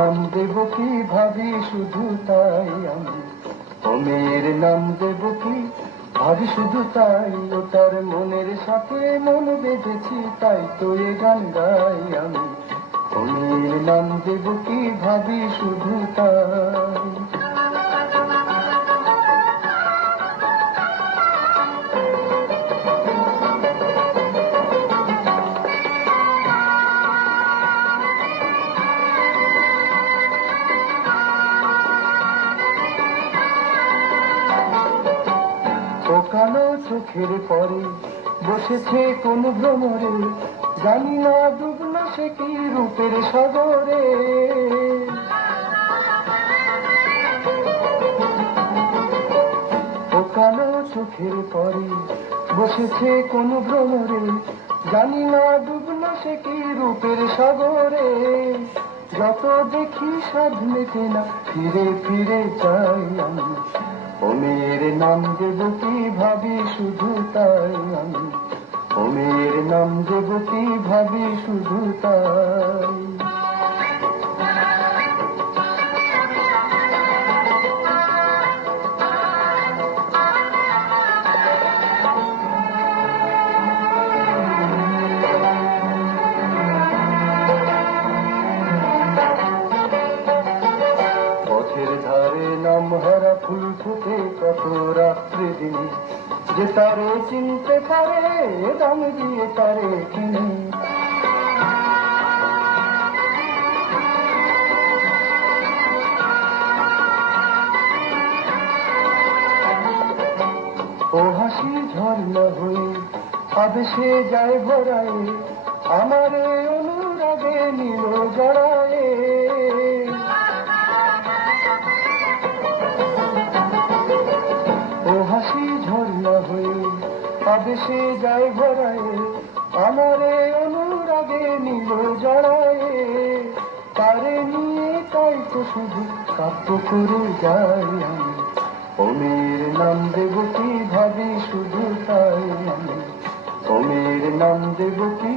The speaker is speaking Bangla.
নাম দেব কি ভাবি শুধু তাই আমি, ও মেয়ের নাম দেব কি ভাবি শুধু তাই, ও তার মনের সাথে মন বেঁধেছি তাই তো এ গান গাই আমি, ও মেয়ের নাম দেব কি ভাবি শুধু তাই। ও কালো চোখের পরে বসেছে কোন ভ্রমরে, জানি না ডুবলো সে কি রূপের সাগরে। ও কালো চোখের পরে বসেছে কোন ভ্রমরে, জানি না ডুবলো সে কি রূপের সাগরে। যত দেখি সাধ মেটে না, ফিরে ফিরে চাই আমি, ও মেয়ের নাম দেব কি ভাবি শুধু তাই আমি, ও মেয়ের নাম দেব কি ভাবি শুধু তাই। পথের ধারে নাম হারা ফুল ফুটে কত রাত্রি দিনে, যে তারে চিনতে পারে দাম দিয়ে তারে কিনে। ও হাসি ঝর্ণা হয়ে আবেশে যায় ভরায়, আমারে অনুরাগে নিল জড়ায়ে। ও হাসি ঝর্ণা হয়ে আবেশে যায় ভরায়, আমারে অনুরাগে নিল জড়ায়ে। তারে নিয়ে তাই তো শুধু কাব্য করে যাই আমি, ও মেয়ের নাম দেব কি ভাবি শুধু তাই আমি, ও মেয়ের নাম দেব কি